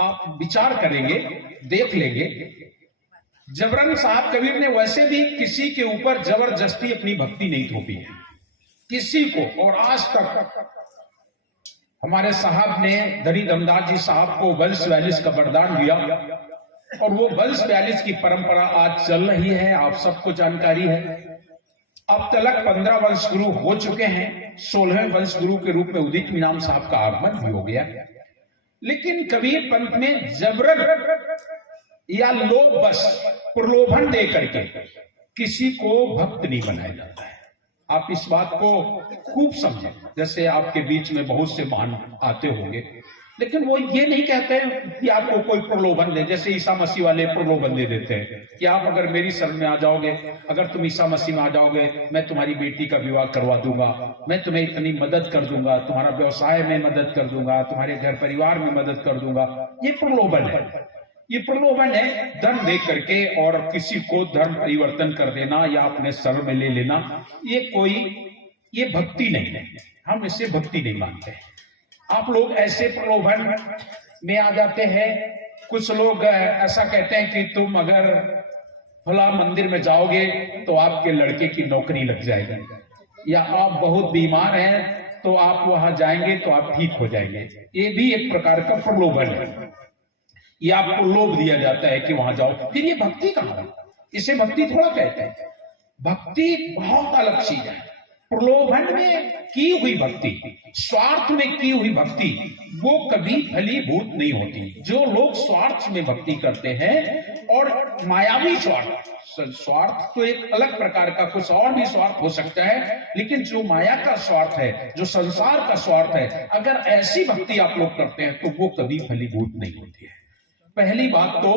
आप विचार करेंगे, देख लेंगे। जबरन साहब कबीर ने वैसे भी किसी के ऊपर जबरदस्ती अपनी भक्ति नहीं थोपी है, किसी को। और आज तक हमारे साहब ने धनी दमदास जी साहब को वंश 42 का वरदान दिया, और वो वंश 42 की परंपरा आज चल रही है, आप सबको जानकारी है। अब तक 15 वंश गुरु हो चुके हैं, 16वें वंश गुरु के रूप में उदित मीनाम साहब का आगमन भी हो गया। लेकिन कबीर पंथ में जबरन या लोभ बस प्रलोभन दे करके किसी को भक्त नहीं बनाया जाता है। आप इस बात को खूब समझें। जैसे आपके बीच में बहुत से महान आते होंगे, लेकिन वो ये नहीं कहते कि आपको कोई प्रलोभन दे। जैसे ईसा मसीह वाले प्रलोभन दे देते हैं कि आप अगर मेरी शरण में आ जाओगे, अगर तुम ईसा मसीह में आ जाओगे, मैं तुम्हारी बेटी का विवाह करवा दूंगा, मैं तुम्हें इतनी मदद कर दूंगा, तुम्हारा व्यवसाय में मदद कर दूंगा, तुम्हारे घर परिवार में मदद कर दूंगा। ये प्रलोभन है, ये प्रलोभन है धन दे करके और किसी को धर्म परिवर्तन कर देना या अपने शरण में ले लेना। ये भक्ति नहीं है, हम इसे भक्ति नहीं मानते। आप लोग ऐसे प्रलोभन में आ जाते हैं। कुछ लोग ऐसा कहते हैं कि तुम अगर फला मंदिर में जाओगे तो आपके लड़के की नौकरी लग जाएगी, या आप बहुत बीमार हैं तो आप वहां जाएंगे तो आप ठीक हो जाएंगे। ये भी एक प्रकार का प्रलोभन है, ये आपको लोभ दिया जाता है कि वहां जाओ। फिर ये भक्ति कहां है? इसे भक्ति थोड़ा कहते हैं। भक्ति बहुत अलग चीज है। प्रलोभन में की हुई भक्ति, स्वार्थ में की हुई भक्ति, वो कभी फलीभूत नहीं होती। जो लोग स्वार्थ में भक्ति करते हैं, और मायावी स्वार्थ तो एक अलग प्रकार का, कुछ और भी स्वार्थ हो सकता है, लेकिन जो माया का स्वार्थ है, जो संसार का स्वार्थ है, अगर ऐसी भक्ति आप लोग करते हैं तो वो कभी फलीभूत नहीं होती है। पहली बात तो,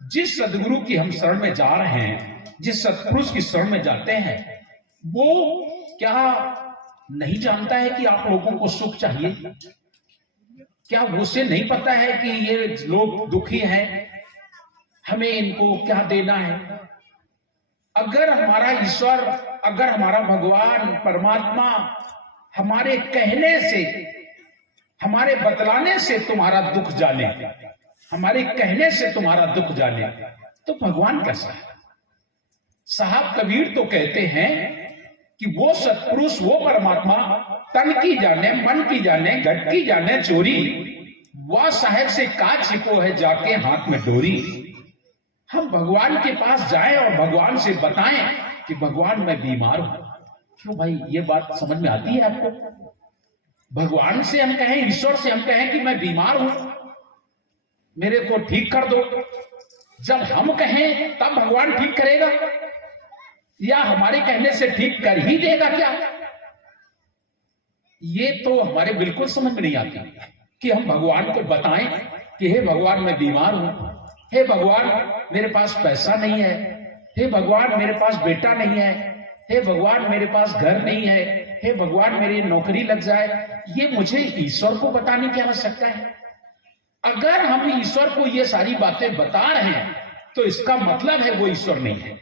जिस सदगुरु की हम शरण में जा रहे हैं, जिस सत्पुरुष की शरण में जाते हैं, वो क्या नहीं जानता है कि आप लोगों को सुख चाहिए? क्या उसे नहीं पता है कि ये लोग दुखी हैं, हमें इनको क्या देना है? अगर हमारा ईश्वर, अगर हमारा भगवान परमात्मा हमारे कहने से, हमारे बतलाने से तुम्हारा दुख जाने, हमारे कहने से तुम्हारा दुख जाने, तो भगवान कैसा है? साहब कबीर तो कहते हैं कि वो सत्पुरुष, वो परमात्मा, तन की जाने, मन की जाने, घट की जाने चोरी, वह साहेब से का छिपो है जाके हाथ में डोरी। हम भगवान के पास जाएं और भगवान से बताएं कि भगवान मैं बीमार हूं। क्यों भाई, ये बात समझ में आती है आपको? भगवान से हम कहें, ईश्वर से हम कहें कि मैं बीमार हूं, मेरे को ठीक कर दो। जब हम कहें तब भगवान ठीक करेगा, या हमारे कहने से ठीक कर ही देगा क्या? ये तो हमारे बिल्कुल समझ में नहीं आती कि हम भगवान को बताएं कि हे भगवान मैं बीमार हूं, हे भगवान मेरे पास पैसा नहीं है, हे भगवान मेरे पास बेटा नहीं है, हे भगवान मेरे पास घर नहीं है, हे भगवान मेरी नौकरी लग जाए। ये मुझे ईश्वर को बताने की आवश्यकता है? अगर हम ईश्वर को ये सारी बातें बता रहे हैं तो इसका मतलब है वो ईश्वर नहीं है।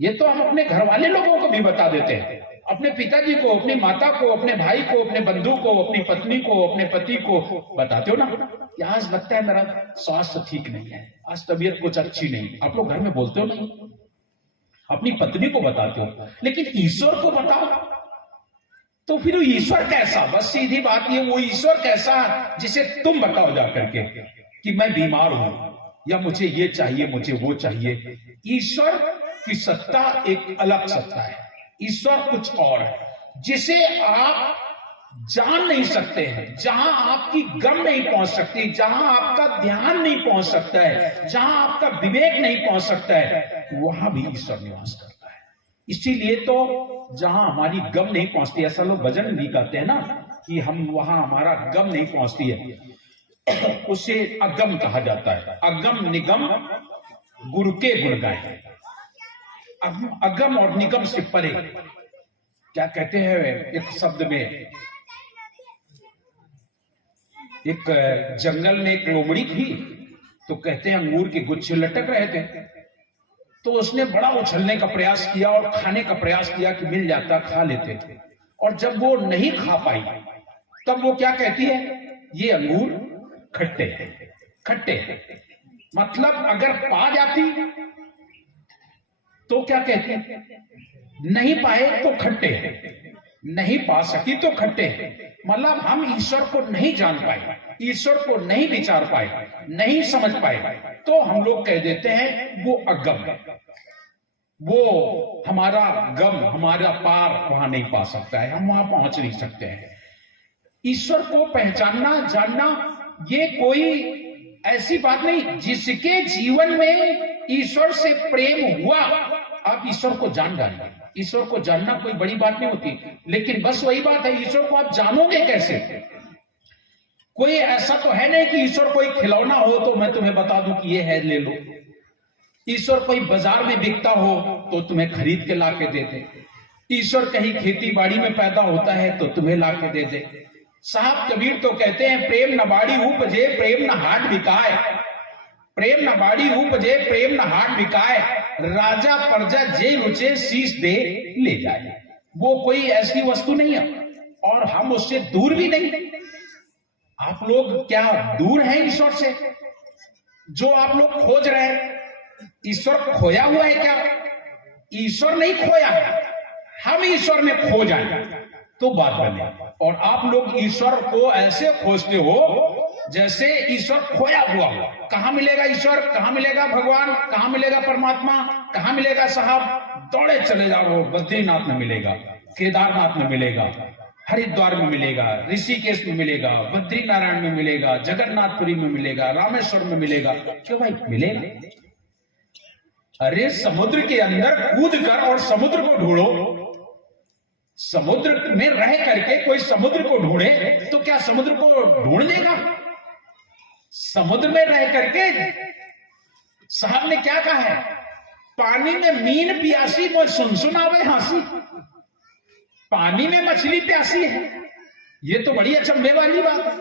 ये तो हम अपने घर वाले लोगों को भी बता देते हैं, अपने पिताजी को, अपनी माता को, अपने भाई को, अपने बंधु को, अपनी पत्नी को, अपने पति को बताते हो ना कि आज लगता है मेरा स्वास्थ्य ठीक नहीं है, आज तबीयत कुछ अच्छी नहीं। आप लोग घर में बोलते हो नहीं? अपनी पत्नी को बताते हो, लेकिन ईश्वर को बताओ तो फिर ईश्वर कैसा? बस सीधी बात ये, वो ईश्वर कैसा जिसे तुम बताओ जाकर के कि मैं बीमार हूं, या मुझे ये चाहिए, मुझे वो चाहिए। ईश्वर की सत्ता एक अलग सत्ता है, ईश्वर कुछ और है जिसे आप जान नहीं सकते हैं, जहां आपकी गम नहीं पहुंच सकती, जहां आपका ध्यान नहीं पहुंच सकता है, जहां आपका विवेक नहीं पहुंच सकता है, वहां भी ईश्वर निवास करता है। इसीलिए तो जहां हमारी गम नहीं पहुंचती, ऐसा लोग भजन भी कहते हैं ना कि हम वहां हमारा गम नहीं पहुंचती है, उसे अगम कहा जाता है। अगम निगम गुरु के गुण गाए। अगम और निगम से परे क्या कहते हैं एक शब्द में, एक जंगल में एक लोमड़ी थी, तो कहते हैं अंगूर के गुच्छे लटक रहे थे, तो उसने बड़ा उछलने का प्रयास किया और खाने का प्रयास किया कि मिल जाता, खा लेते थे। और जब वो नहीं खा पाई तब वो क्या कहती है, ये अंगूर खट्टे हैं। खट्टे। मतलब अगर पा जाती तो क्या कहते हैं, नहीं पाए तो खट्टे, नहीं पा सकी तो खट्टे। मतलब हम ईश्वर को नहीं जान पाए, ईश्वर को नहीं विचार पाए, नहीं समझ पाए, तो हम लोग कह देते हैं वो अगम है, वो हमारा गम, हमारा पार वहां नहीं पा सकता है, हम वहां पहुंच नहीं सकते हैं। ईश्वर को पहचानना, जानना, ये कोई ऐसी बात नहीं। जिसके जीवन में ईश्वर से प्रेम हुआ, आप ईश्वर को जान डालें। ईश्वर को जानना कोई बड़ी बात नहीं होती, लेकिन बस वही बात है, ईश्वर को आप जानोगे कैसे? कोई ऐसा तो है नहीं कि ईश्वर कोई खिलौना हो तो मैं तुम्हें बता दूं कि ये है, ले लो। ईश्वर कोई बाजार में बिकता हो तो तुम्हें खरीद के लाके दे दे। ईश्वर कहीं खेती बाड़ी में पैदा होता है तो तुम्हें लाके दे दे। साहब कबीर तो कहते हैं, प्रेम न बाड़ी उपजे प्रेम न हाट बिकाए, प्रेम न बाड़ी उपजे प्रेम न हाट बिकाए, राजा प्रजा जे रुचे शीश दे ले जाए। वो कोई ऐसी वस्तु नहीं है और हम उससे दूर भी नहीं। आप लोग क्या दूर हैं ईश्वर से? जो आप लोग खोज रहे हैं, ईश्वर खोया हुआ है क्या? ईश्वर नहीं खोया है, हम ईश्वर में खो जाए तो बात बने। और आप लोग ईश्वर को ऐसे खोजते हो जैसे ईश्वर खोया हुआ हो। कहां मिलेगा ईश्वर, कहां मिलेगा भगवान, कहां मिलेगा परमात्मा, कहां मिलेगा साहब? दौड़े चले जाओ, बद्रीनाथ में मिलेगा, केदारनाथ में मिलेगा, हरिद्वार में मिलेगा, ऋषिकेश में मिलेगा, बद्रीनारायण में मिलेगा, जगन्नाथपुरी में मिलेगा, रामेश्वर में मिलेगा। क्यों भाई मिलेगा? अरे समुद्र के अंदर कूद कर और समुद्र को ढूंढो। समुद्र में रह करके कोई समुद्र को ढूंढे तो क्या समुद्र को ढूंढ लेगा? समुद्र में रह करके साहब ने क्या कहा है, पानी में मीन प्यासी वो सुनसुनावे हांसी। पानी में मछली प्यासी है, ये तो बड़ी अचंभे वाली बात है।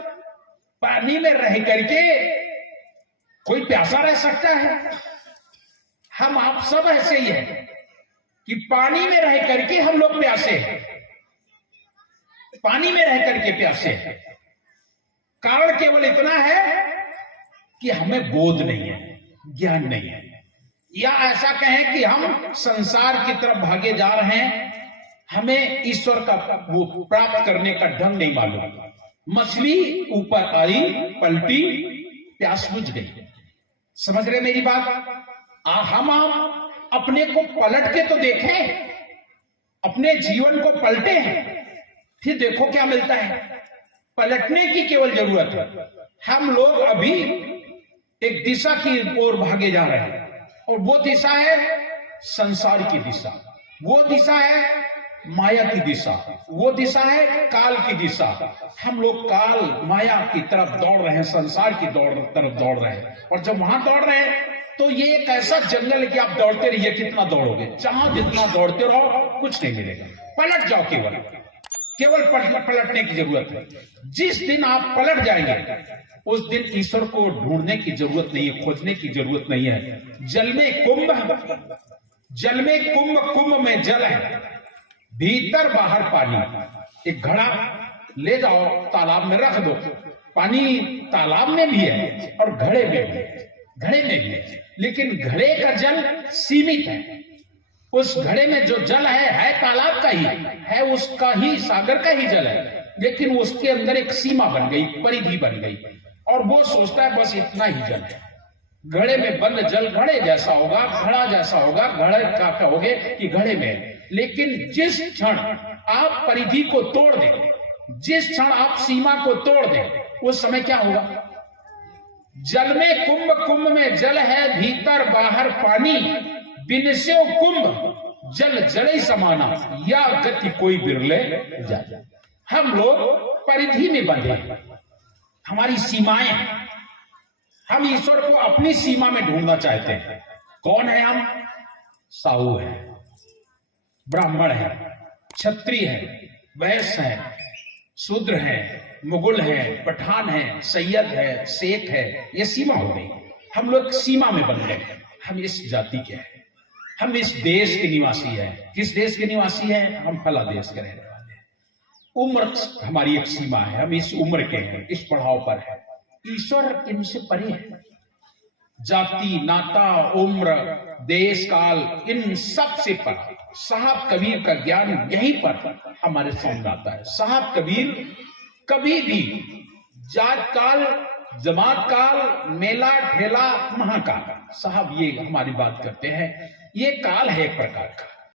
पानी में रह करके कोई प्यासा रह सकता है? हम आप सब ऐसे ही हैं कि पानी में रह करके हम लोग प्यासे हैं, पानी में रह करके प्यासे हैं। कारण केवल इतना है कि हमें बोध नहीं है, ज्ञान नहीं है, या ऐसा कहें कि हम संसार की तरफ भागे जा रहे हैं, हमें ईश्वर का वो प्राप्त करने का ढंग नहीं मालूम। मछली ऊपर आई, पलटी, प्यास बुझ गई। समझ रहे मेरी बात? हम अपने को पलट के तो देखें, अपने जीवन को पलटे, फिर देखो क्या मिलता है। पलटने की केवल जरूरत है। हम लोग अभी एक दिशा की ओर भागे जा रहे हैं और वो दिशा है संसार की दिशा, वो दिशा है माया की दिशा, वो दिशा है काल की दिशा। हम लोग काल माया की तरफ दौड़ रहे हैं, संसार की तरफ दौड़ रहे हैं। और जब वहां दौड़ रहे हैं तो ये एक ऐसा जंगल है कि आप दौड़ते रहिए, कितना दौड़ोगे, जहां जितना दौड़ते रहो कुछ नहीं मिलेगा। पलट जाओ, केवल पलटने की जरूरत है। जिस दिन आप पलट जाएंगे उस दिन ईश्वर को ढूंढने की जरूरत नहीं है, खोजने की जरूरत नहीं है। जल में कुंभ, जल में कुंभ, कुंभ में जल है, भीतर बाहर पानी। एक घड़ा ले जाओ, तालाब में रख दो, पानी तालाब में भी है और घड़े में भी है, घड़े में भी है, लेकिन घड़े का जल सीमित है। उस घड़े में जो जल है तालाब का ही है, उसका ही, सागर का ही जल है, लेकिन उसके अंदर एक सीमा बन गई, परिधि बन गई, और वो सोचता है बस इतना ही जल है। घड़े में बंद जल घड़े जैसा होगा, घड़ा जैसा होगा, घड़े का कहोगे कि घड़े में। लेकिन जिस क्षण आप परिधि को तोड़ दें, जिस क्षण आप सीमा को तोड़ दें, उस समय क्या होगा? जल में कुंभ, कुंभ में जल है, भीतर बाहर पानी, बिनस्यो कुंभ जल जड़े समाना, या गति कोई बिरले जाए। हम लोग परिधि में बंधे, हमारी सीमाएं, हम ईश्वर को अपनी सीमा में ढूंढना चाहते हैं। कौन है हम? साहू है, ब्राह्मण है, क्षत्रिय है, वैश्य है, शूद्र है, मुगल है, पठान है, सैयद है, शेख है, ये सीमा हो गई। हम लोग सीमा में बन गए। हम इस जाति के हैं, हम इस देश के निवासी हैं। किस देश के निवासी हैं? हम फला देश के रहने वाले हैं। उम्र हमारी एक सीमा है, हम इस उम्र के हैं, इस पड़ाव पर है। ईश्वर इनसे परे है। जाति, नाता, उम्र, देश, काल, इन सब से पर साहब कबीर का ज्ञान यहीं पर हमारे सामने आता है। साहब कबीर कभी भी जात काल, जमात काल, मेला ठेला, महाकाल, साहब ये हमारी बात करते हैं। ये काल है एक प्रकार का,